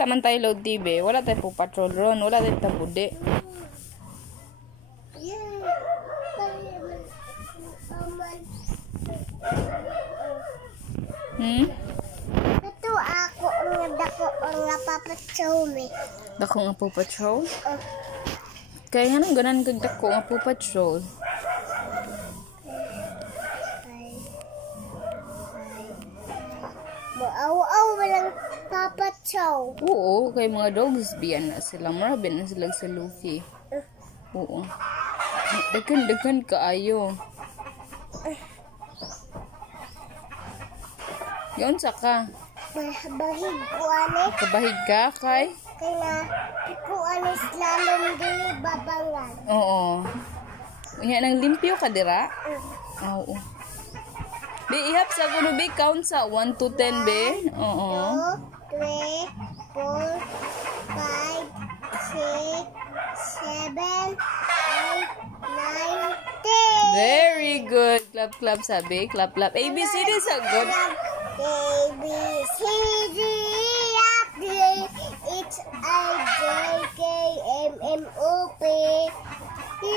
wala man tayo load TV, wala tayo po patrol ron, wala tayo tabudi. Ito ako ang dako ang napapatraw me. Dako nga po patrol? Kaya nga nang ganan kag dako nga po patrol. Maaw-aw walang papatraw. Oo, kay mga dogs biyan na sila. Marabin na sila sa Luffy. Oo. Dagan kaayo. Yun sa ka. Bahig ko anis. Kabahig ka kay? Kaya ko anis lalong di babangan. Oo. Unya nang limpyo ka dira? Oo. Be, ihap sa kuno be, count sa 1 to 10 be. Oo. 2, 3, 4, 5, 6, 7, 8, 9, 10. Very good. Clap, clap sabi. Clap, clap. ABCD sa good. A, B, C, D, E, F, G, H, I, J, K, M, N, O, P, Q,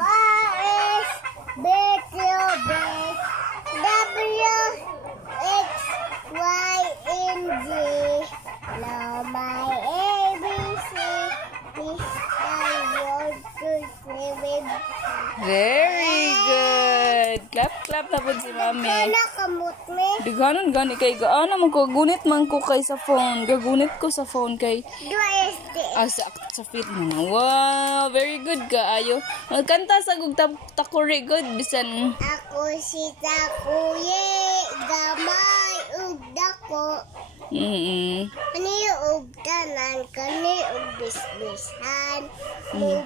R, S, B, Q, B, W, X, Y, and Z. Now my A, B, C, this I want to say. Very good. Clap, clap na po si mami. Nakamot me. Diganon gani kay gaano mo ko gunit man ko kay sa phone. Gagunit ko sa phone kay sa fit mo. Wow, very good ka ayo. Magkanta sa gug takuri good bisan. Ako si Takuye, gamay ug dako. Kani ug tanan, kani ug bisbisan.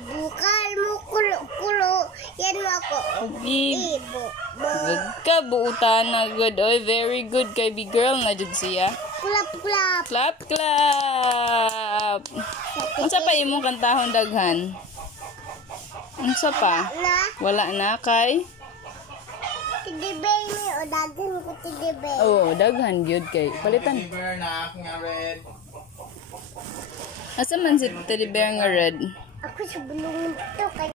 Bukal mo kulo-kulo, yan mo ako ug ibo. Good ka buutan na good. Oy, very good kay big girl na jud siya. Klap klap. Clap, clap. Unsa pa imong kantahon daghan? Unsa pa? Na, Wala na kay? tidibay mi o daghan ko tidibay. Oo, daghan gyud kay. Palitan. Bear na nga red. Asa man si teddy bear nga red? Ako sa bulong to kay